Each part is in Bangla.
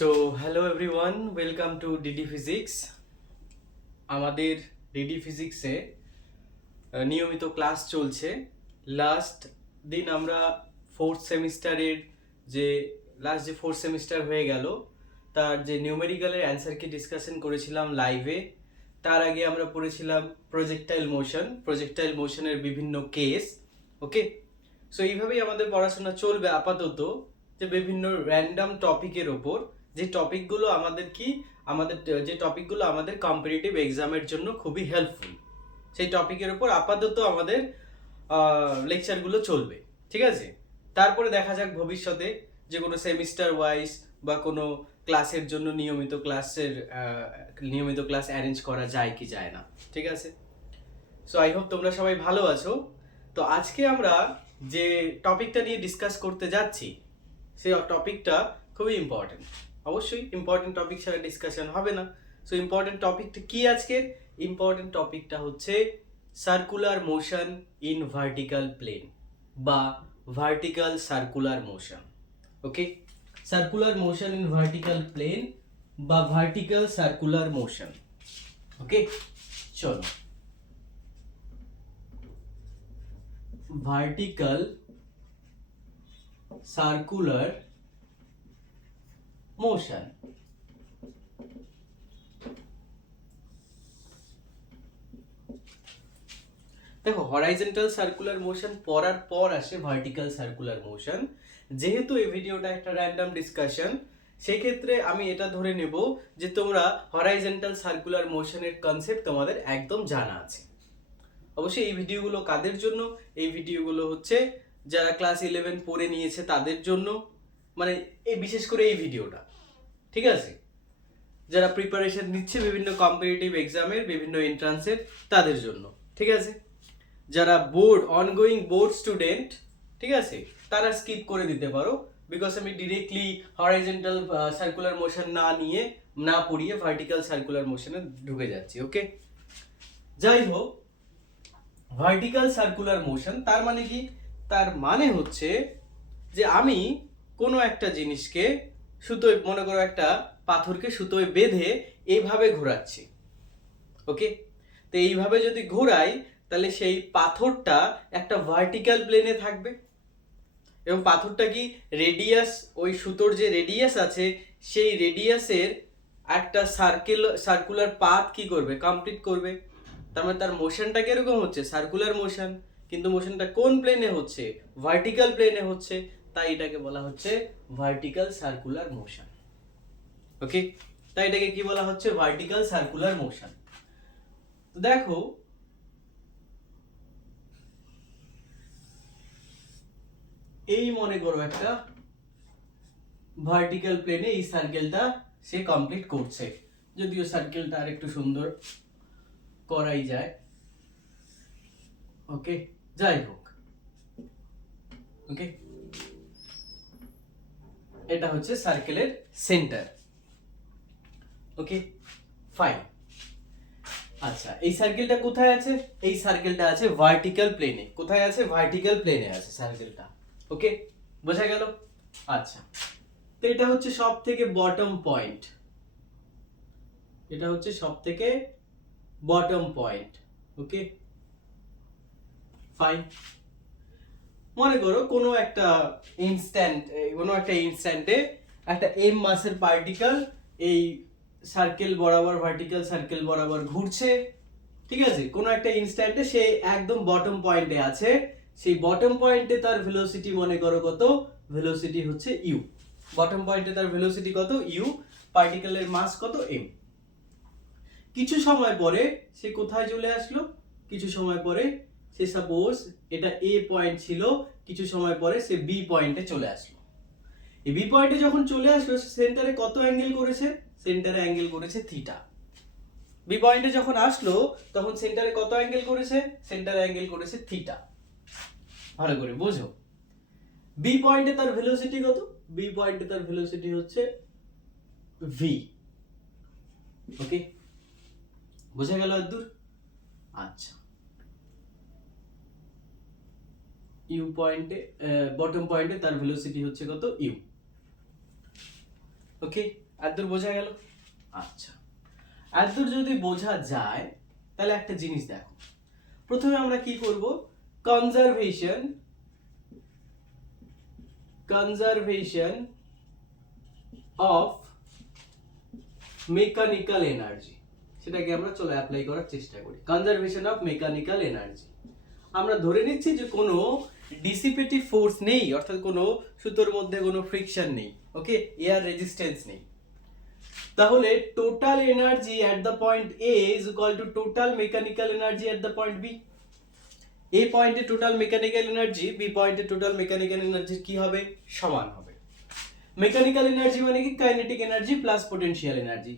So hello everyone, welcome to DD physics. আমাদের ডিডি ফিজিক্সে নিয়মিত ক্লাস চলছে। লাস্ট দিন আমরা ফোর্থ সেমিস্টারের যে ফোর্থ সেমিস্টার হয়ে গেল তার যে নিউমেরিক্যালের অ্যান্সার কি ডিসকাশন করেছিলাম লাইভে। তার আগে আমরা পড়েছিলাম প্রজেক্টাইল মোশনের বিভিন্ন কেস। ওকে, সো এইভাবেই আমাদের পড়াশোনা চলবে আপাতত, যে বিভিন্ন র্যান্ডম টপিকের ওপর, যে টপিকগুলো আমাদের কম্পিটিটিভ এক্সামের জন্য খুবই হেল্পফুল, সেই টপিকের ওপর আপাতত আমাদের লেকচারগুলো চলবে। ঠিক আছে, তারপরে দেখা যাক ভবিষ্যতে যে কোনো সেমিস্টার ওয়াইজ বা কোনো ক্লাসের জন্য নিয়মিত ক্লাস অ্যারেঞ্জ করা যায় কি যায় না। ঠিক আছে, সো আই হোপ তোমরা সবাই ভালো আছো। তো আজকে আমরা যে টপিকটা নিয়ে ডিসকাস করতে যাচ্ছি সেই টপিকটা খুবই ইম্পর্টেন্ট। অবশ্যই ইম্পর্টেন্ট টপিক ছাড়া ডিসকাশন হবে না। সো ইম্পর্টেন্ট টপিকটা কি আজকের? ইম্পর্টেন্ট টপিকটা হচ্ছে circular motion in vertical plane বা vertical circular motion. Okay, circular motion in vertical plane বা ভার্টিক্যাল সার্কুলার মোশন। ওকে, চলো। Vertical circular motion. দেখো, হরাইজন্টাল সার্কুলার মোশন পড়ার পর আসে ভার্টিক্যাল সার্কুলার মোশন। যেহেতু এই ভিডিওটা একটা র্যান্ডম ডিসকাশন, সেই ক্ষেত্রে আমি এটা ধরে নেব যে তোমরা হরাইজন্টাল সার্কুলার মোশনের কনসেপ্ট তোমাদের একদম জানা আছে। অবশ্যই এই ভিডিওগুলো কাদের জন্য? এই ভিডিওগুলো হচ্ছে যারা ক্লাস 11 পড়ে নিয়েছে তাদের জন্য, মানে এই বিশেষ করে এই ভিডিওটা। ঠিক আছে, যারা প্রিপারেশন নিচ্ছে বিভিন্ন কম্পিটিটিভ এক্সামের, বিভিন্ন এন্ট্রান্সের, তাদের জন্য। ঠিক আছে, যারা অনগোয়িং বোর্ড স্টুডেন্ট, ঠিক আছে, তারা স্কিপ করে দিতে পারো, বিকজ আমি ডিরেক্টলি হরাইজন্টাল সার্কুলার মোশন না পড়িয়ে ভার্টিক্যাল সার্কুলার মোশনে ঢুকে যাচ্ছি। ওকে, যাই হোক, ভার্টিক্যাল সার্কুলার মোশন তার মানে কি? তার মানে হচ্ছে যে আমি কোনো একটা জিনিসকে সুতোয়, মনে করো একটা পাথরকে সুতোয় বেঁধে এইভাবে ঘোরাচ্ছি। ওকে, তো এইভাবে যদি ঘোরাই তাহলে সেই পাথরটা একটা ভার্টিক্যাল প্লেনে থাকবে, এবং পাথরটা কি রেডিয়াস, ওই সুতোর যে রেডিয়াস আছে সেই রেডিয়াসের একটা সার্কুলার পাথ কি করবে, কমপ্লিট করবে। তার মানে তার মোশনটা কিরকম হচ্ছে? Circular motion. কিন্তু মোশনটা কোন প্লেনে হচ্ছে? ভার্টিক্যাল প্লেনে হচ্ছে, তাই এটাকে বলা হচ্ছে ভার্টিক্যাল সার্কুলার মোশন। ওকে, তাই এটাকে কি বলা হচ্ছে? Vertical circular motion. তো দেখো, এই মনে করো একটা ভার্টিক্যাল প্লেনে এই সার্কেলটা সে কমপ্লিট করছে, যদিও সার্কেলটা আর একটু সুন্দর করাই যায়। ওকে, যাই হোক। ওকে, এটা হচ্ছে সার্কেলের সেন্টার। ওকে, ফাইন। আচ্ছা, এই সার্কেলটা কোথায় আছে? এই সার্কেলটা আছে ভার্টিক্যাল প্লেনে। কোথায় আছে? ভার্টিক্যাল প্লেনে আছে সার্কেলটা। ওকে, বোঝা গেল? আচ্ছা, তো এটা হচ্ছে সব থেকে বটম পয়েন্ট। এটা হচ্ছে সব থেকে বটম পয়েন্ট। ওকে, ফাইন। মনে করো কোনো একটা ইনস্ট্যান্টে একটা এম মাসের পার্টিকেল এই ভার্টিক্যাল সার্কেল বরাবর ঘুরছে। ঠিক আছে, কোনো একটা ইনস্ট্যান্টে সে একদম বটম পয়েন্টে আছে। সেই বটম পয়েন্টে তার ভেলোসিটি মনে করো কত? ভেলোসিটি হচ্ছে ইউ। বটম পয়েন্টে তার ভেলোসিটি কত? ইউ। পার্টিকেলের মাস কত? এম। কিছু সময় পরে সে কোথায় চলে আসলো? কিছু সময় পরে সে, সাপোজ এটা এ পয়েন্ট ছিল, কিছু সময় পরে সে বি পয়েন্টে চলে আসলো। এই বি পয়েন্টে যখন চলে আসলো, সেন্টারে কত অ্যাঙ্গেল করেছে? সেন্টারে অ্যাঙ্গেল করেছে থিটা। বি পয়েন্টে যখন আসলো তখন সেন্টারে কত অ্যাঙ্গেল করেছে? সেন্টারে অ্যাঙ্গেল করেছে থিটা। ভালো করে বোঝো। বি পয়েন্টে তার ভেলোসিটি কত? বি পয়েন্টে তার ভেলোসিটি হচ্ছে ভি। ওকে, বোঝা গেল এতদূর? আচ্ছা, ইউ পয়েন্টে, বটম পয়েন্টে তার ভেলোসিটি হচ্ছে কত? ইউ। ওকে, এতদূর বোঝা গেল? আচ্ছা, এতদূর যদি বোঝা যায় তাহলে একটা জিনিস দেখো, প্রথমে আমরা কি করব, কনজারভেশন অফ মেকানিক্যাল এনার্জি, সেটাকে আমরা চলো অ্যাপ্লাই করার চেষ্টা করি। কনজারভেশন অফ মেকানিক্যাল এনার্জি, আমরা ধরে নিচ্ছি যে কোনো ডিসিপেটিভ ফোর্স নেই, অর্থাৎ কোনো সুতোর মধ্যে কোনো ফ্রিকশন নেই, ওকে, এয়ার রেজিস্ট্যান্স নেই। তাহলে total energy at the point A is equal to total mechanical energy at the point B. A পয়েন্টে টোটাল মেকানিক্যাল এনার্জি বি পয়েন্টে টোটাল মেকানিক্যাল এনার্জি কি হবে, সমান হবে। মেকানিক্যাল এনার্জি মানে কি, kinetic energy plus potential energy.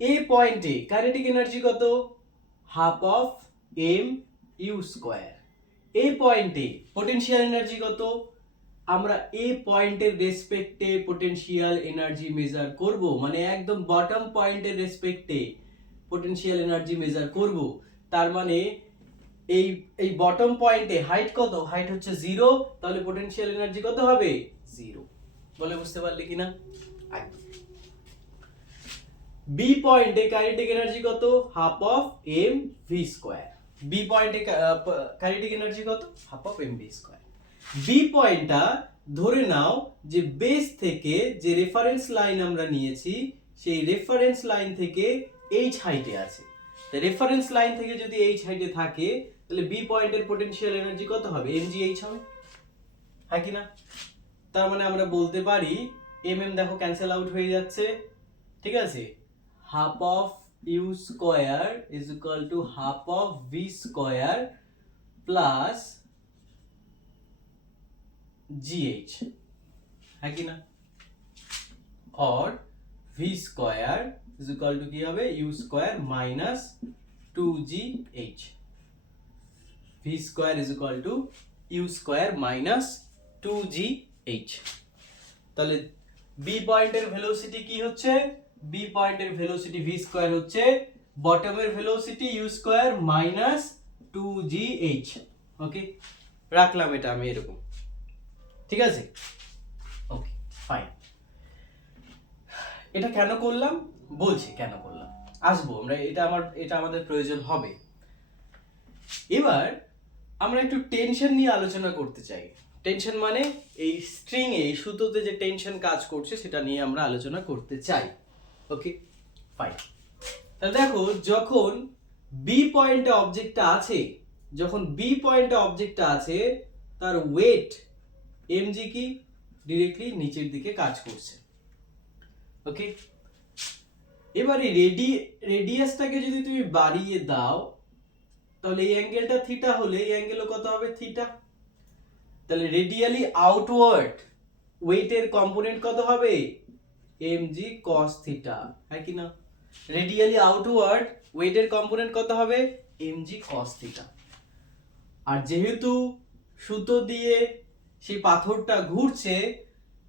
A পয়েন্টে কাইনেটিক এনার্জি কত, half of M U square. এই পয়েন্টে পোটেনশিয়াল এনার্জি কত, আমরা এই পয়েন্টের রেসপেক্টে পোটেনশিয়াল এনার্জি মেজার করব, মানে একদম বটম পয়েন্টের রেসপেক্টে পোটেনশিয়াল এনার্জি মেজার করব। তার মানে এই এই বটম পয়েন্টে হাইট কত, হাইট হচ্ছে 0, তাহলে পোটেনশিয়াল এনার্জি কত হবে, 0। বলে বুঝতে পারলে কিনা? একদম। বি পয়েন্টে কাইনেটিক এনার্জি কত, half of M V square. B পয়েন্টে কাইনেটিক এনার্জি কত, half of M V square. B পয়েন্টটা ধরে নাও যে বেস থেকে যে রেফারেন্স লাইন আমরা নিয়েছি, সেই রেফারেন্স লাইন থেকে এইচ হাইটে আছে। তো রেফারেন্স লাইন থেকে যদি এইচ হাইটে থাকে, তাহলে বি পয়েন্টের পোটেনশিয়াল এনার্জি কত হবে, mgh হবে, হ্যাঁ কি না? তার মানে আমরা বলতে পারি দেখো ক্যান্সেল আউট হয়ে যাচ্ছে, ঠিক আছে, half of U square is equal to half of V square plus gh, হ্যাঁ কি না? और v square is equal to কি হবে, u square minus 2gh। v square is equal to u square minus 2gh। তাহলে b পয়েন্টের ভেলোসিটি কি হচ্ছে, b পয়েন্টের ভেলোসিটি v স্কয়ার হচ্ছে বটমের velocity u square minus 2gh। Okay, রাখলাম এটা আমি এরকম, ঠিক আছে, ওকে ফাইন। এটা কেন করলাম, বলছি কেন করলাম, আসবো আমরা, এটা আমাদের প্রয়োজন হবে। এবার আমরা একটু টেনশন নিয়ে আলোচনা করতে চাই। টেনশন মানে এই স্ট্রিং এ, সুতোতে যে টেনশন কাজ করছে সেটা নিয়ে আমরা আলোচনা করতে চাই। Okay fine. তাহলে দেখো, যখন বি পয়েন্টে অবজেক্টটা আছে, তার ওয়েট mg কি ডিরেক্টলি নিচের দিকে কাজ করছে। ওকে, এবারে রেডিয়াসটাকে যদি তুমি বাড়িয়ে দাও, তাহলে এই অ্যাঙ্গেলটা থিটা হলে এই অ্যাঙ্গেলও কত হবে, থিটা। তাহলে রেডিয়ালি আউটওয়ার্ড ওয়েটের কম্পোনেন্ট কত হবে, mg cos থিটা, হ্যাঁ কি না? রেডিয়ালি আউটওয়ার্ড ওয়েটের কম্পোনেন্ট কত হবে, mg cos থিটা। আর যেহেতু সুতো দিয়ে সেই পাথরটা ঘুরছে,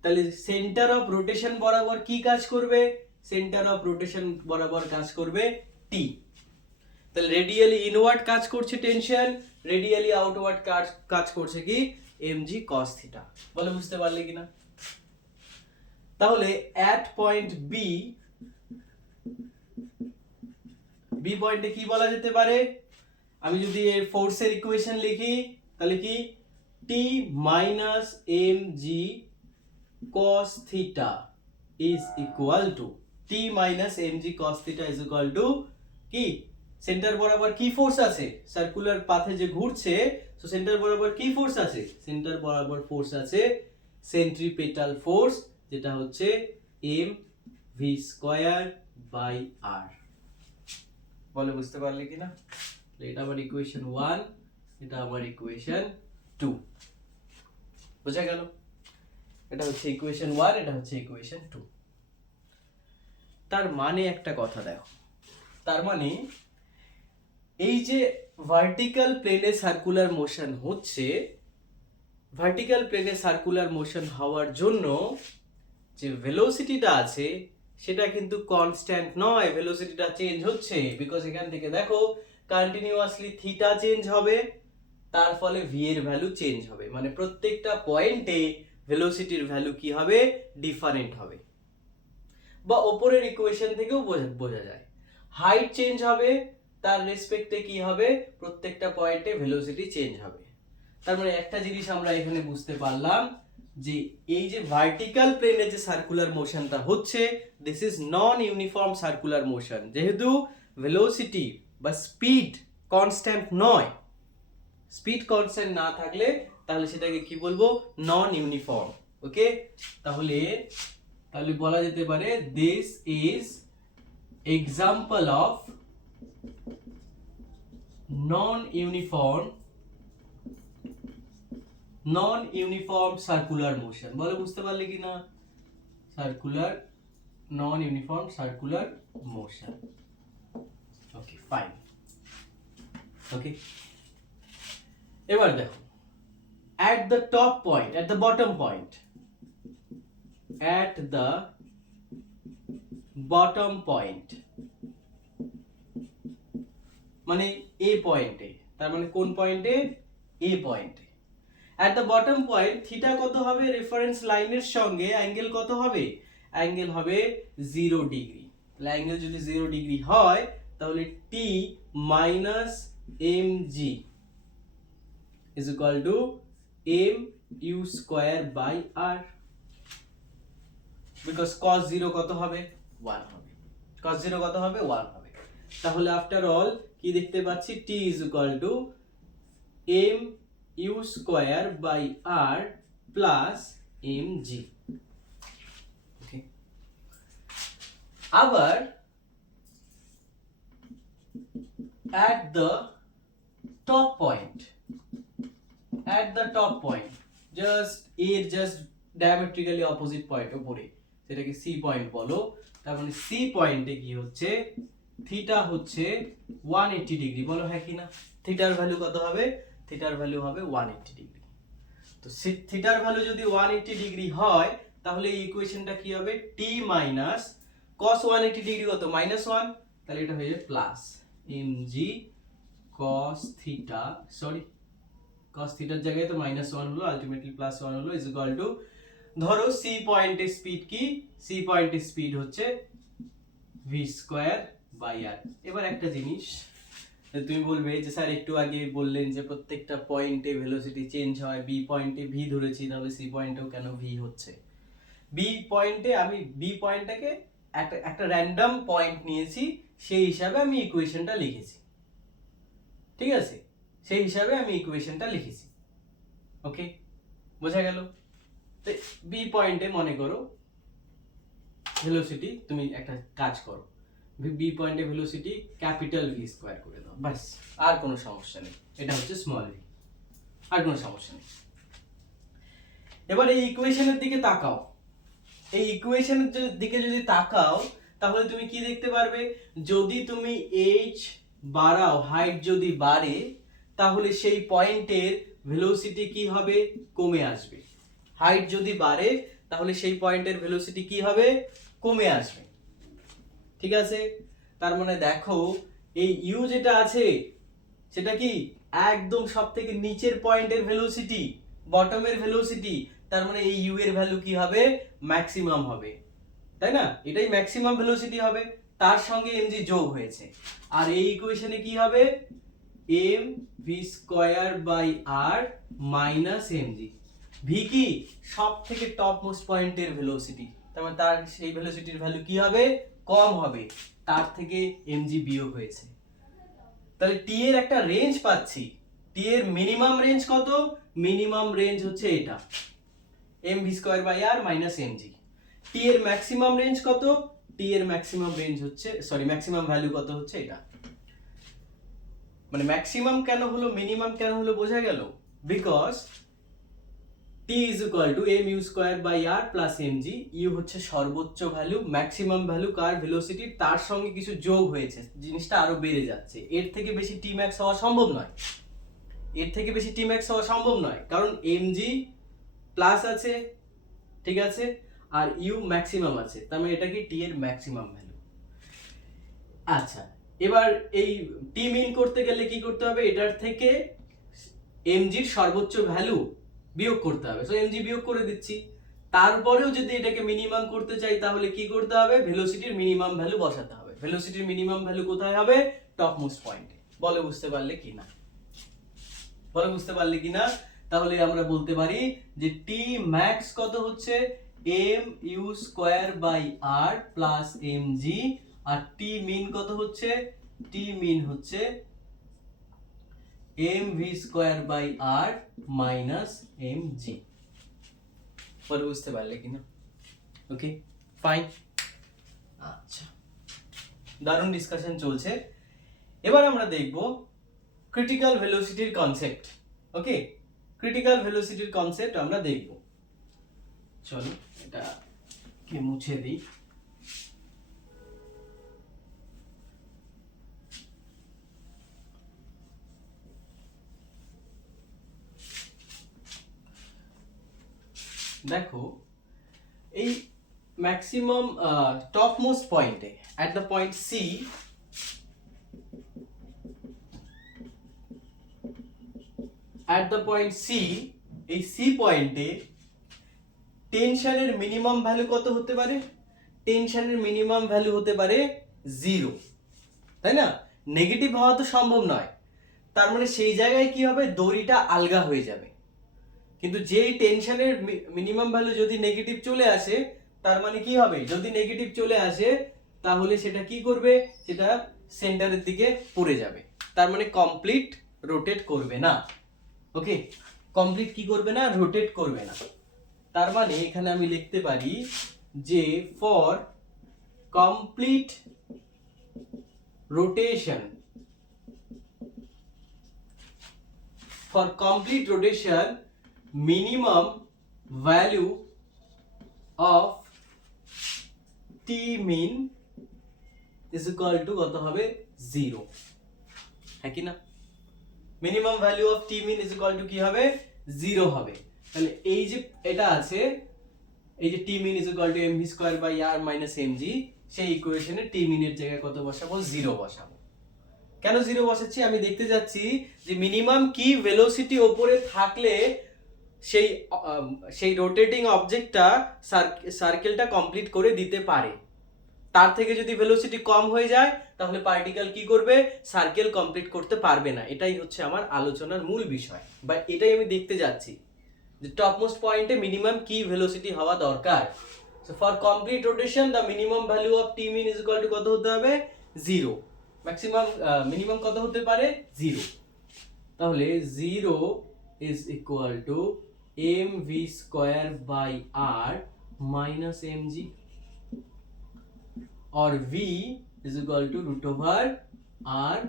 তাহলে সেন্টার অফ রোটেশন বরাবর কি কাজ করবে, সেন্টার অফ রোটেশন বরাবর কাজ করবে টি। তাহলে রেডিয়ালি ইনওয়ার্ড কাজ করছে টেনশন, রেডিয়ালি আউটওয়ার্ড কাজ করছে কি, mg cos থিটা। বলে বুঝতে পারলে কিনা? তাহলে এট পয়েন্ট বি পয়েন্টে কি বলা যেতে পারে, আমি যদি এর ফোর্সের ইকুয়েশন লিখি, তাহলে কি, t minus mg cos theta is equal to t minus mg cos theta is equal to কি, সেন্টার বরাবর কি ফোর্স আছে, সার্কুলার পাথে যে ঘুরছে, সো সেন্টার বরাবর কি ফোর্স আছে, সেন্টার বরাবর ফোর্স আছে সেন্ট্রিপেটাল ফোর্স, যেটা হচ্ছে m v square by r। বলে বুঝতে পারলে কিনা? এটা আমার ইকুয়েশন 1, এটা আমার ইকুয়েশন 2, বোঝা গেল? এটা হচ্ছে ইকুয়েশন 1, এটা হচ্ছে ইকুয়েশন 2। তার মানে একটা কথা দেখো, তার মানে এই যে ভার্টিক্যাল প্লেনে সার্কুলার মোশন হচ্ছে, ভার্টিক্যাল প্লেনে সার্কুলার মোশন হওয়ার জন্য যে ভেলোসিটিটা আছে সেটা কিন্তু কনস্ট্যান্ট নয়, ভেলোসিটিটা চেঞ্জ হচ্ছে। বিকজ এখান থেকে দেখো কন্টিনিউয়াসলি থিটা চেঞ্জ হবে, তার ফলে ভি এর ভ্যালু চেঞ্জ হবে, মানে প্রত্যেকটা পয়েন্টে ভেলোসিটির ভ্যালু কি হবে, ডিফারেন্ট হবে। বা ওপরের ইকুয়েশন থেকেও বোঝা যায়। হাইট চেঞ্জ হবে, তার রেসপেক্টে কি হবে, প্রত্যেকটা পয়েন্টে ভেলোসিটি চেঞ্জ হবে। তার মানে একটা জিনিস আমরা এখানে বুঝতে পারলাম যে এই যে ভার্টিক্যাল প্লেনে যে সার্কুলার মোশনটা হচ্ছে, this is non uniform circular motion. যেহেতু ভেলোসিটি বা স্পিড কনস্ট্যান্ট নয়, স্পিড কনস্ট্যান্ট না থাকলে তাহলে সেটাকে কি বলবো, নন ইউনিফর্ম। ওকে, তাহলে বলা যেতে পারে this is example of non uniform circular motion. বলে বুঝতে পারলে কি না, circular non uniform circular motion. Okay fine. Okay, এবার দেখো at the top point, at the bottom point, at the bottom point মানে এ পয়েন্টে, তার মানে কোন পয়েন্টে, এ পয়েন্টে। at the bottom point theta কত হবে, রেফারেন্স লাইনের সঙ্গে অ্যাঙ্গেল কত হবে, অ্যাঙ্গেল হবে 0 ডিগ্রি। তাহলে অ্যাঙ্গেল যদি 0 ডিগ্রি হয় তাহলে t minus mg is equal to mu square by r, because cos 0 কত হবে, 1 হবে। cos 0 কত হবে, 1 হবে। তাহলে আফটার অল কি দেখতে পাচ্ছি, t is equal to mu square by r plus mg। ওকে, আবার at the top point, just diametrically opposite point উপরে, সেটাকে c পয়েন্ট বলো। তার মানে c পয়েন্টে কি হচ্ছে, থিটা হচ্ছে 180 ডিগ্রি। বলো হ্যাঁ কি না, থিটার ভ্যালু কত হবে, থিটার ভ্যালু হবে 180 ডিগ্রি। তো থিটার ভ্যালু যদি 180 ডিগ্রি হয় তাহলে এই ইকুয়েশনটা কি হবে, t মাইনাস cos 180 ডিগ্রি কত, -1, তাহলে এটা হয়ে যাবে plus mg cos theta, sorry cos থিটার জায়গায় তো -1 হলো, আলটিমেটলি +1 হলো, ইজ ইকুয়াল টু, ধরো c পয়েন্টের স্পিড কি, c পয়েন্টের স্পিড হচ্ছে v স্কয়ার বাই r। এবার একটা জিনিস তুমি বলবে যে স্যার একটু আগে বললেন যে প্রত্যেকটা পয়েন্টে ভেলোসিটি চেঞ্জ হয়, বি পয়েন্টে v ধরেছি, তাহলে সি পয়েন্টেও কেন v হচ্ছে। বি পয়েন্টে আমি বি পয়েন্টটাকে একটা র্যান্ডম পয়েন্ট নিয়েছি, সেই হিসাবে আমি ইকুয়েশনটা লিখেছি, ঠিক আছে, সেই হিসাবে আমি ইকুয়েশনটা লিখেছি। ওকে, বোঝা গেল। তো বি পয়েন্টে মনে করো ভেলোসিটি, তুমি একটা কাজ করো, বি পয়েন্টে ভেলোসিটি ক্যাপিটাল ভি স্কয়ার করে দাও, বাস, আর কোনো সমস্যা নেই। এটা হচ্ছে স্মল ভি, আর কোনো সমস্যা নেই। এবার এই ইকুয়েশনের দিকে তাকাও, এই ইকুয়েশনের দিকে যদি তাকাও তাহলে তুমি কি দেখতে পারবে, যদি তুমি h বাড়াও, হাইট যদি বাড়ে তাহলে সেই পয়েন্টের ভেলোসিটি কি হবে, কমে আসবে। হাইট যদি বাড়ে তাহলে সেই পয়েন্টের ভেলোসিটি কি হবে, কমে আসবে, ঠিক আছে। তার মানে দেখো এই u যেটা আছে সেটা কি একদম সবথেকে নিচের পয়েন্টের ভেলোসিটি, বটমের ভেলোসিটি, তার মানে এই u এর ভ্যালু কি হবে, ম্যাক্সিমাম হবে, তাই না, এটাই ম্যাক্সিমাম ভেলোসিটি হবে, তার সঙ্গে mg যোগ হয়েছে। আর এই ইকুয়েশনে কি হবে, m v square by r minus mg। v কি সবথেকে টপ মোস্ট পয়েন্টের ভেলোসিটি, তার মানে তার সেই ভেলোসিটির ভ্যালু কি হবে, কম হবে, তার থেকে mg বিয়োগ হয়েছে। তাহলে t এর একটা রেঞ্জ পাচ্ছি, t এর মিনিমাম রেঞ্জ কত, মিনিমাম রেঞ্জ হচ্ছে এটা mv square by r minus mg। t এর ম্যাক্সিমাম রেঞ্জ কত, t এর ম্যাক্সিমাম রেঞ্জ হচ্ছে, সরি ম্যাক্সিমাম ভ্যালু কত হচ্ছে এটা। মানে ম্যাক্সিমাম কেন হলো, মিনিমাম কেন হলো, বোঝা গেল, because t is equal to mu square by r plus mg। u হচ্ছে সর্বোচ্চ ভ্যালু, ম্যাক্সিমাম ভ্যালু কার ভেলোসিটি, তার সঙ্গে কিছু যোগ হয়েছে, জিনিসটা আরো বেড়ে যাচ্ছে। এর থেকে বেশি t max হওয়া সম্ভব নয়, এর থেকে বেশি t max হওয়া সম্ভব নয়, কারণ mg প্লাস আছে, ঠিক আছে, আর u ম্যাক্সিমাম আছে, তার মানে এটা কি t এর ম্যাক্সিমাম ভ্যালু। আচ্ছা, এবার এই t মিন করতে গেলে কি করতে হবে, এটার থেকে mg এর সর্বোচ্চ ভ্যালু বিয়োগ করতে হবে। সো mg বিয়োগ করে দিচ্ছি, তারপরেও যদি এটাকে মিনিমাম করতে চাই তাহলে কি করতে হবে, ভেলোসিটির মিনিমাম ভ্যালু বসাতে হবে। ভেলোসিটির মিনিমাম ভ্যালু কোথায় হবে, টপ মোস্ট পয়েন্টে। বলে বুঝতে পারলে কিনা, বলে বুঝতে পারলে কিনা? তাহলে আমরা বলতে পারি যে টি ম্যাক্স কত হচ্ছে, M U square by R plus M G, আর টি মিন কত হচ্ছে, টি মিন হচ্ছে M V square by R minus M G. বলে বুঝতে পারলে কিনা? Okay fine. আচ্ছা, দারুণ ডিসকাশন চলছে। এবার আমরা দেখব ক্রিটিক্যাল ভেলোসিটির কনসেপ্ট। ওকে, ক্রিটিক্যাল ভেলোসিটির কনসেপ্ট আমরা দেখব। চলো এটা কে মুছে দিই। দেখো এই ম্যাক্সিমাম টপ মোস্ট পয়েন্টে at the point C, at the point C, এই সি পয়েন্টে টেনশনের মিনিমাম ভ্যালু কত হতে পারে, টেনশনের মিনিমাম ভ্যালু হতে পারে 0, তাই না? নেগেটিভ হওয়া তো সম্ভব নয়, তার মানে সেই জায়গায় কি হবে, দড়িটা আলগা হয়ে যাবে। কিন্তু যেই টেনশনের মিনিমাম ভ্যালু যদি নেগেটিভ চলে আসে, তার মানে কি হবে, যদি নেগেটিভ চলে আসে তাহলে সেটা কি করবে, সেটা সেন্টারের দিকে পড়ে যাবে, তার মানে কমপ্লিট রোটেট করবে না। ওকে, কমপ্লিট কি করবে না, রোটেট করবে না। তার মানে এখানে আমি লিখতে পারি যে for complete rotation, for complete rotation minimum value of T min is equal to কত হবে, 0, হ্যাঁ কি না? Minimum value of T min is equal to কি হবে, 0 হবে। তাহলে এই যে এটা আছে, এই যে T min is equal to M V square by R minus M G, সেই ইকুয়েশনে টি মিনের জায়গায় কত বসাবো, 0 বসাবো। কেন 0 বসাচ্ছি, আমি দেখতে যাচ্ছি যে মিনিমাম কি ভেলোসিটি উপরে থাকলে সেই সেই রোটেটিং অবজেক্টটা সার্কেলটা কমপ্লিট করে দিতে পারে। তার থেকে যদি ভেলোসিটি কম হয়ে যায় তাহলে পার্টিকেল কি করবে, সার্কেল কমপ্লিট করতে পারবে না। এটাই হচ্ছে আমার আলোচনার মূল বিষয়, বা এটাই আমি দেখতে যাচ্ছি যে টপ মোস্ট পয়েন্টে মিনিমাম কি ভেলোসিটি হওয়া দরকার। So for complete rotation the minimum value of T min is equal to কত হতে হবে, 0। ম্যাক্সিমাম মিনিমাম কত হতে পারে, 0। তাহলে 0 is equal to M V square by R minus M G, or V is equal to root over R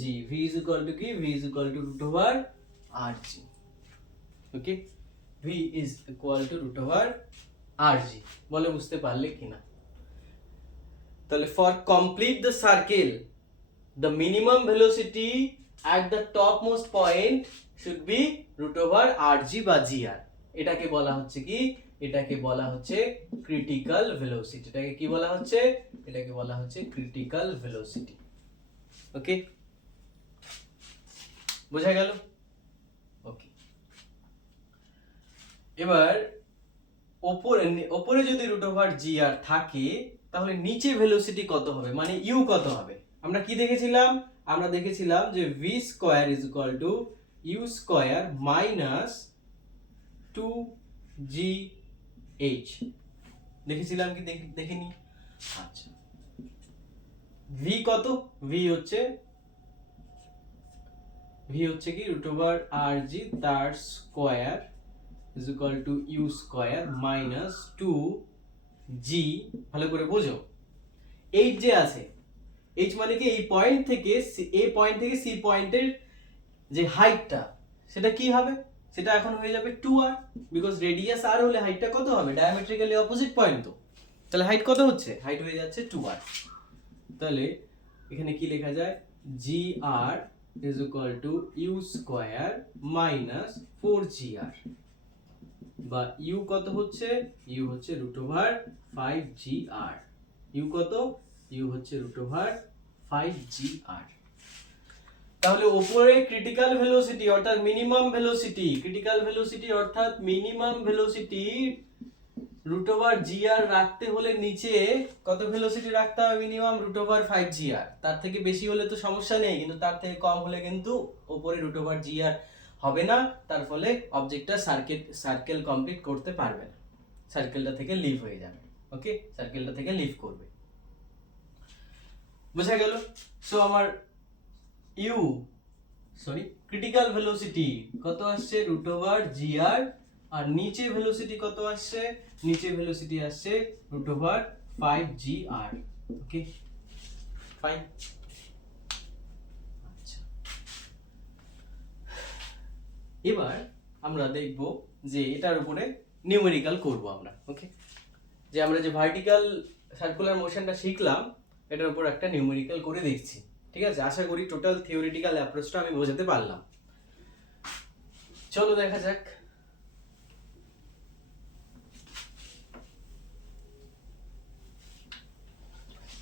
G. V is equal to কি? V is equal to root over R G. Okay? V is equal to root over R G. বলে বুঝতে পারলে কিনা? তাহলে for complete the circle, the minimum velocity at the topmost point should be root over R G বা GR. এটাকে বলা হচ্ছে কি? এটাকে বলা হচ্ছে ক্রিটিক্যাল ভেলোসিটি। এটাকে কি বলা হচ্ছে? এটাকে বলা হচ্ছে ক্রিটিক্যাল ভেলোসিটি। ওকে, বোঝা গেল? ওকে, এবার ওপরে যদি রুট ওভার জি আর থাকে তাহলে নিচে ভেলোসিটি কত হবে, মানে ইউ কত হবে? আমরা কি দেখেছিলাম? আমরা দেখেছিলাম যে V square is equal to U square minus two G H. দেখেছিলাম কি দেখিনি? আচ্ছা, ভি কত? ভি হচ্ছে কি রুট ওভার আর জি তার square is equal to U square minus two G. ভালো করে বোঝো, এইচ যে আছে, এইচ মানে কি, এই পয়েন্ট থেকে সি পয়েন্টের যে হাইটটা সেটা কি হবে, সেটা এখন হয়ে যাবে 2r, বিকজ রেডিয়াস r হলে হাইটটা কত হবে, ডায়ামেট্রিক্যালি অপোজিট পয়েন্ট তো, তাহলে হাইট কত হচ্ছে, হাইট হয়ে যাচ্ছে 2r। তাহলে এখানে কি লেখা যায়, gr is equal to u square minus 4gr, বা u কত হচ্ছে, u হচ্ছে রুট ওভার 5gr। u কত, u হচ্ছে রুট ওভার 5gr। তাহলে উপরে ক্রিটিক্যাল ভেলোসিটি অর্থাৎ মিনিমাম ভেলোসিটি, ক্রিটিক্যাল ভেলোসিটি অর্থাৎ মিনিমাম ভেলোসিটি রুট ওভার জি আর রাখতে হলে নিচে কত ভেলোসিটি রাখতে হবে? মিনিমাম রুট ওভার 5 জি আর। তার থেকে বেশি হলে তো সমস্যা নেই, কিন্তু তার থেকে কম হলে কিন্তু উপরে রুট ওভার জি আর হবে না, তার ফলে অবজেক্টটা সার্কেল কমপ্লিট করতে পারবে না, সার্কেলটা থেকে লিভ হয়ে যাবে। ওকে, সার্কেলটা থেকে লিভ করবে। বোঝা গেল? সো আমার ক্রিটিক্যাল ভেলোসিটি কত আসছে? রুট ওভার জি আর। আর নিচে ভেলোসিটি কত আসছে? নিচে ভেলোসিটি আসছে রুট ওভার 5 জি আর। ওকে, ফাইন। আচ্ছা, এবার আমরা দেখব যে এটার উপরে নিউমেরিক্যাল করব আমরা। ওকে, যে আমরা যে ভার্টিক্যাল সার্কুলার মোশনটা শিখলাম এটার উপর একটা নিউমেরিক্যাল করে দেখছি। ঠিক আছে, আশা করি টোটাল থিওরিটিক্যাল অ্যাপ্রোচটা আমি বোঝাতে পারলাম। চলো দেখা যাক।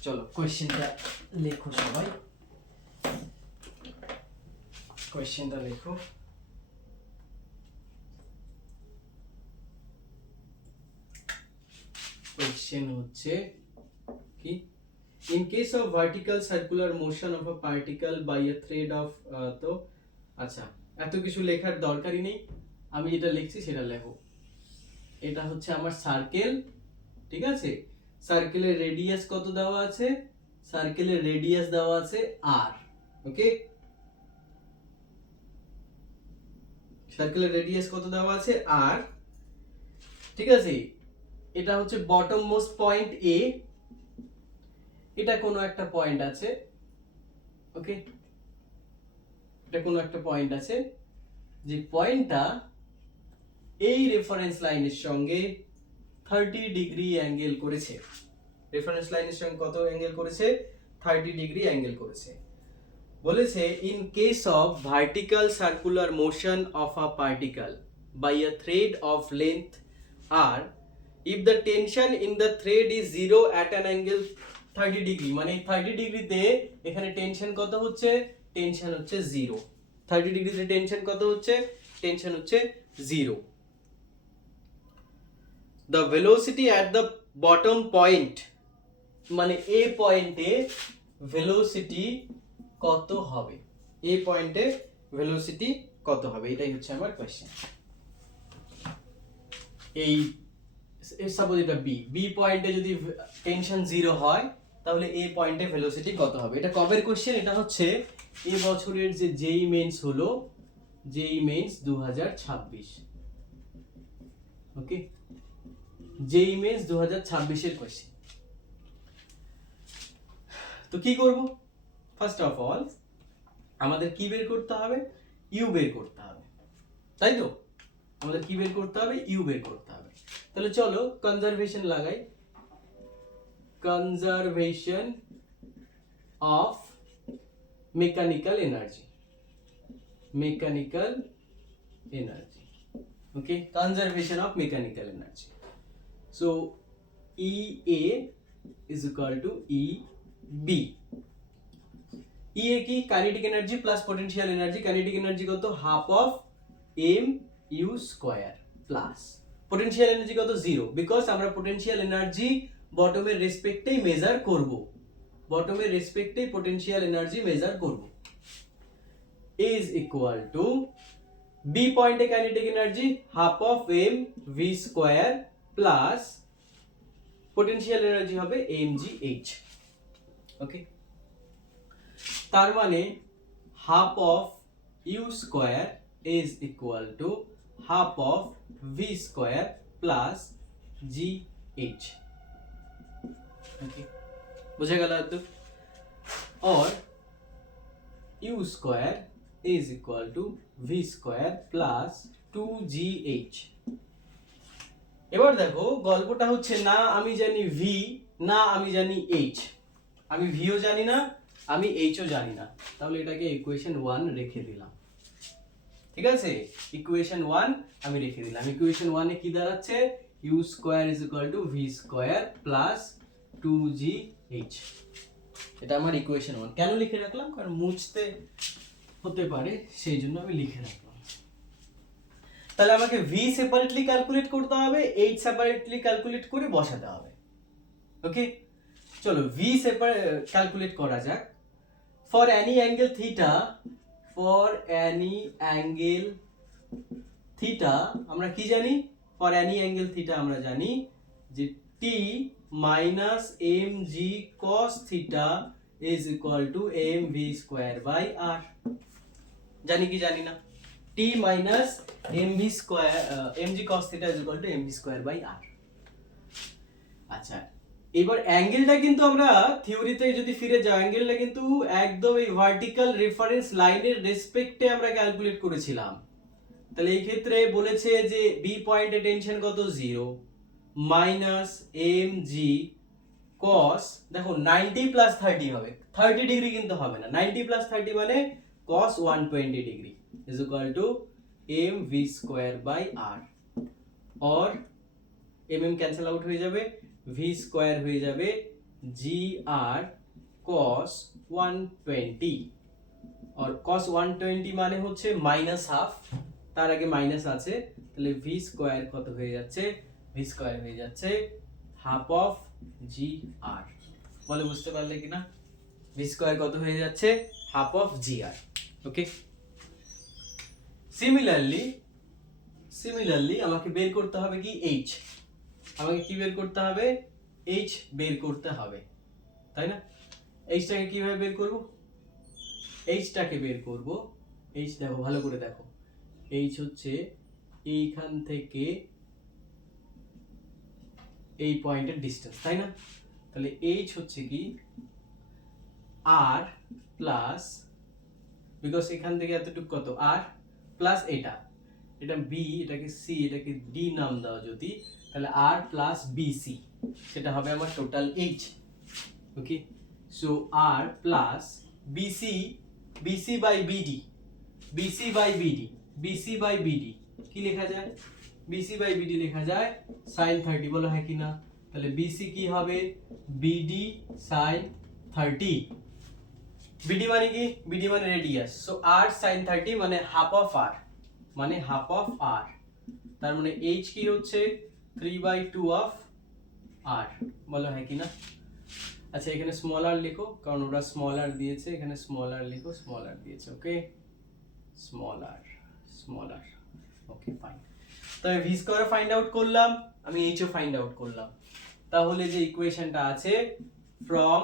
চলো কোয়েশ্চেনটা লেখো সবাই, কোয়েশ্চেনটা লেখো। কোয়েশ্চেন হচ্ছে কি, in case of vertical circular motion of a particle by a thread of তো আচ্ছা, এত কিছু লেখার দরকারই নেই, আমি যেটা লিখছি সেটা লেখো। এটা হচ্ছে আমার সার্কেল, ঠিক আছে? সার্কেলের রেডিয়াস কত দেওয়া আছে? সার্কেলের রেডিয়াস দেওয়া আছে r। ওকে, সার্কেলের রেডিয়াস কত দেওয়া আছে? r। ঠিক আছে, এটা হচ্ছে বটম মোস্ট পয়েন্ট a, এটা কোনো একটা পয়েন্ট আছে। ওকে, এটা কোনো একটা পয়েন্ট আছে, যে পয়েন্টটা এই রেফারেন্স লাইনের সঙ্গে 30 ডিগ্রি অ্যাঙ্গেল করেছে। রেফারেন্স লাইনের সঙ্গে কত অ্যাঙ্গেল করেছে? 30 ডিগ্রি অ্যাঙ্গেল করেছে। বলেছে in case of vertical circular motion of a particle by a thread of length R, if the tension in the thread is 0 at an angle 30 degree, মানে 30 ডিগ্রিতে এখানে টেনশন কত হচ্ছে? টেনশন হচ্ছে 0। 30 ডিগ্রিতে টেনশন কত হচ্ছে? টেনশন হচ্ছে 0। The velocity at the bottom point, মানে এ পয়েন্টে ভেলোসিটি কত হবে? এ পয়েন্টে ভেলোসিটি কত হবে? এটাই হচ্ছে আমার কোশ্চেন। এই সাপোজ এটা বি পয়েন্টে যদি টেনশন 0 হয় তাহলে এ পয়েন্টে ভেলোসিটি কত হবে? এটা কবের কোশ্চেন? এটা হচ্ছে এই বছরের যে জেই মেইনস হলো, জেই মেইনস 2026। ওকে, জেই মেইনস 2026 এর কোশ্চেন। তো কি করব? ফার্স্ট অফ অল আমাদের কি বের করতে হবে? ইউ বের করতে হবে, তাই তো? আমাদের কি বের করতে হবে? ইউ বের করতে হবে। তাহলে চলো কনজারভেশন লাগাই। Conservation of mechanical energy, mechanical energy. Okay, conservation of mechanical energy. So EA is equal to EB। EA কি? Kinetic energy plus potential energy. Kinetic energy কত? Half of mu square plus potential energy কত? 0, বিকজ আমরা পটেনশিয়াল এনার্জি বটমের রেসপেক্টেই মেজার করব, বটমের রেসপেক্টেই পটেনশিয়াল এনার্জি মেজার করব। is equal to B পয়েন্টে kinetic energy half of mv square plus potential energy হবে mgh। ওকে, তার মানে half of u square is equal to half of v square plus gh। ওকে, বুঝে গেল তো? और u square is equal to v square plus 2gh। এবার দেখো গল্পটা হচ্ছে না আমি জানি v, না আমি জানি h। আমি v ও জানি না, আমি h ও জানি না, তাহলে এটাকে ইকুয়েশন 1 রেখে দিলাম। ঠিক আছে, ইকুয়েশন 1 আমি রেখে দিলাম। ইকুয়েশন 1 এ কি দাঁড়াচ্ছে? u square is equal to v square plus 2gh। এটা আমার ইকুয়েশন 1। কেন লিখে রাখলাম? কারণ মুছতে হতে পারে, সেই জন্য আমি লিখে রাখলাম। তাহলে আমাকে ভি সেপারেটলি ক্যালকুলেট করতে হবে, এইচ সেপারেটলি ক্যালকুলেট করে বসাতে হবে। ওকে, চলো ভি ক্যালকুলেট করা যাক। For Annie angle theta, for Annie angle theta আমরা কি জানি? ফর অ্যানি অ্যাঙ্গেল থিটা আমরা জানি যে T minus M G cos theta is equal to M V square by R. জানি কি জানি না? T minus M V square M G cos theta is equal to M V square by R. আচ্ছা, এবার অ্যাঙ্গেলটা কিন্তু আমরা থিওরিতে যদি ফিরে যাই, অ্যাঙ্গেলটা কিন্তু একদম এই ভার্টিক্যাল রেফারেন্স লাইনের রেসপেক্টে আমরা ক্যালকুলেট করেছিলাম। তাহলে এই ক্ষেত্রে বলেছে যে বি পয়েন্টে টেনশন কত? 0 মাইনাস এম জি কস, দেখো 90 প্লাস 30 হবে, 30 ডিগ্রি কিন্তু হবে না, 90 প্লাস 30 মানে cos 120 degree is equal to M V square by R. और mm कैंसिल आउट हो जाए, v स्क्वायर हो जाए जी आर cos 120 और cos 120 माने होच्छे माइनस हाफ, तार आगे माइनस आछे, তাহলে v স্কয়ার কত হয়ে যাচ্ছে? v স্কয়ার হয়ে যাচ্ছে হাফ অফ জি আর। বলে বুঝতে পারলে কিনা? v স্কয়ার কত হয়ে যাচ্ছে? Half of G R. Okay, similarly আমাকে বের করতে হবে কি? h। আমাকে কি বের করতে হবে? h বের করতে হবে, তাই না? h টাকে কিভাবে বের করব? h টাকে বের করব, h দেখো ভালো করে দেখো, h হচ্ছে এইখান থেকে এই পয়েন্টের ডিসটেন্স, তাই না? তাহলে h হচ্ছে কি r প্লাস, বিকজ এখান থেকে এতটুকু কত? r প্লাস এটা b, এটাকে c, এটাকে d নাম দাও যদি, তাহলে r প্লাস bc, সেটা হবে আমার total h। Okay, so r plus bc, bc by bd, bc by bd, bc by bd কি লেখা যায়? bc বাই bd লেখা যায় sin 30, বলো হয় কি না? তাহলে bc কি হবে? bd sin 30। bd মানে কি? bd মানে রেডিয়াস, সো r sin 30 মানে হাফ অফ r, মানে হাফ অফ r, তার মানে h কি হচ্ছে 3/2 অফ r, বলো হয় কি না? আচ্ছা, এখানে স্মল r লিখো, কারণ ওরা স্মল r দিয়েছে, এখানে স্মল r লিখো, স্মল r দিয়েছে। ওকে, স্মল r, ওকে ফাইন। তাহলে v স্কয়ার ফাইন্ড আউট করলাম, আমি h ও ফাইন্ড আউট করলাম। তাহলে যে ইকুয়েশনটা আছে ফ্রম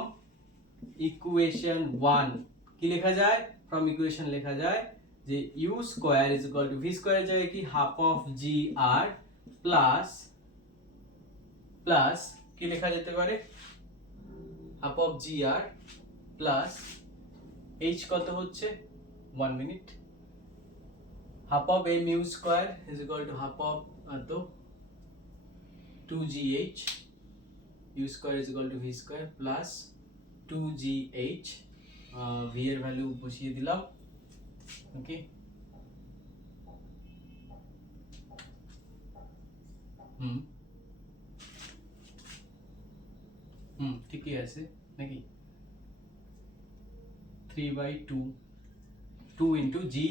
ইকুয়েশন 1 কি লেখা যায়? ফ্রম ইকুয়েশন লেখা যায় যে u square is equal to v square যায় কি half of G R plus কি লেখা যেতে পারে? Half of G R plus h কত হচ্ছে? 1 minute, half of M U square is equal to half of তো 2gh, u square is equal to v square plus 2gh, v এর ভ্যালু বসিয়ে দিলাম। ওকে, ঠিকই আছে নাকি? 3/2 2 ইন্টু জি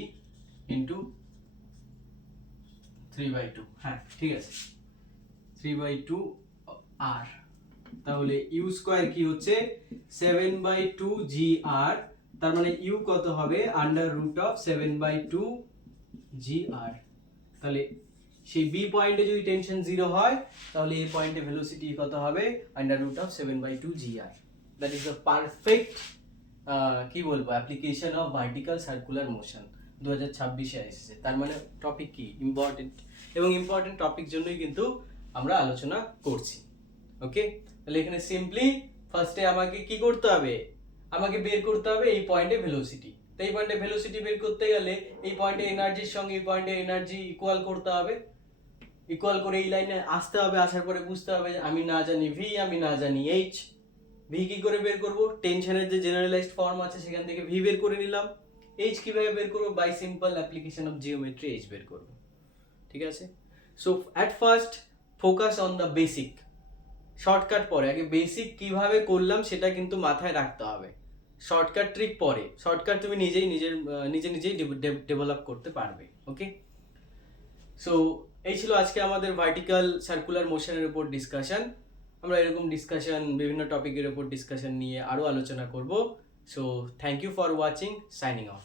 ইন্টু 3/2, হ্যাঁ ঠিক আছে, 3/2 আর। তাহলে ইউ স্কয়ার কি হচ্ছে? 7/2 জি আর, তার মানে ইউ কত হবে? আন্ডার রুট অফ 7/2 জি আর। তাহলে সেই বি পয়েন্টে যদি টেনশন 0 হয়, তাহলে এই পয়েন্টে ভেলোসিটি কত হবে? Under root of 7/2 G R. That is the perfect কি বলবো application of vertical circular motion 2026 এ এসেছে। তার মানে টপিক কি? ইম্পর্টেন্ট, এবং ইম্পর্টেন্ট টপিক জন্যই কিন্তু আমরা আলোচনা করছি। ওকে, তাহলে এখানে সিম্পলি ফার্স্টে আমাকে কি করতে হবে? আমাকে বের করতে হবে এই পয়েন্টে ভেলোসিটি। তো এই পয়েন্টে ভেলোসিটি বের করতে গেলে এই পয়েন্টে এনার্জির সঙ্গে এই পয়েন্টে এনার্জি ইকুয়াল করতে হবে, ইকুয়াল করে এই লাইনে আসতে হবে, আসার পরে বুঝতে হবে আমি না জানি ভি, আমি না জানি এইচ। ভি কি করে বের করব? টেনশনের যে জেনারেলাইজড ফর্ম আছে সেখান থেকে ভি বের করে নিলাম। এইচ কিভাবে বের করব? By simple application of geometry H বের করব। ঠিক আছে, so at first focus on the basic, shortcut পরে, আগে বেসিক কিভাবে করলাম সেটা কিন্তু মাথায় রাখতে হবে। শর্টকাট ট্রিক পরে, শর্টকাট তুমি নিজেই ডেভেলপ করতে পারবে। ওকে, সো এই ছিল আজকে আমাদের ভার্টিক্যাল সার্কুলার মোশনের উপর ডিসকাশন। আমরা এরকম ডিসকাশন বিভিন্ন টপিকের উপর ডিসকাশন নিয়ে আরও আলোচনা করব। So thank you for watching, signing of.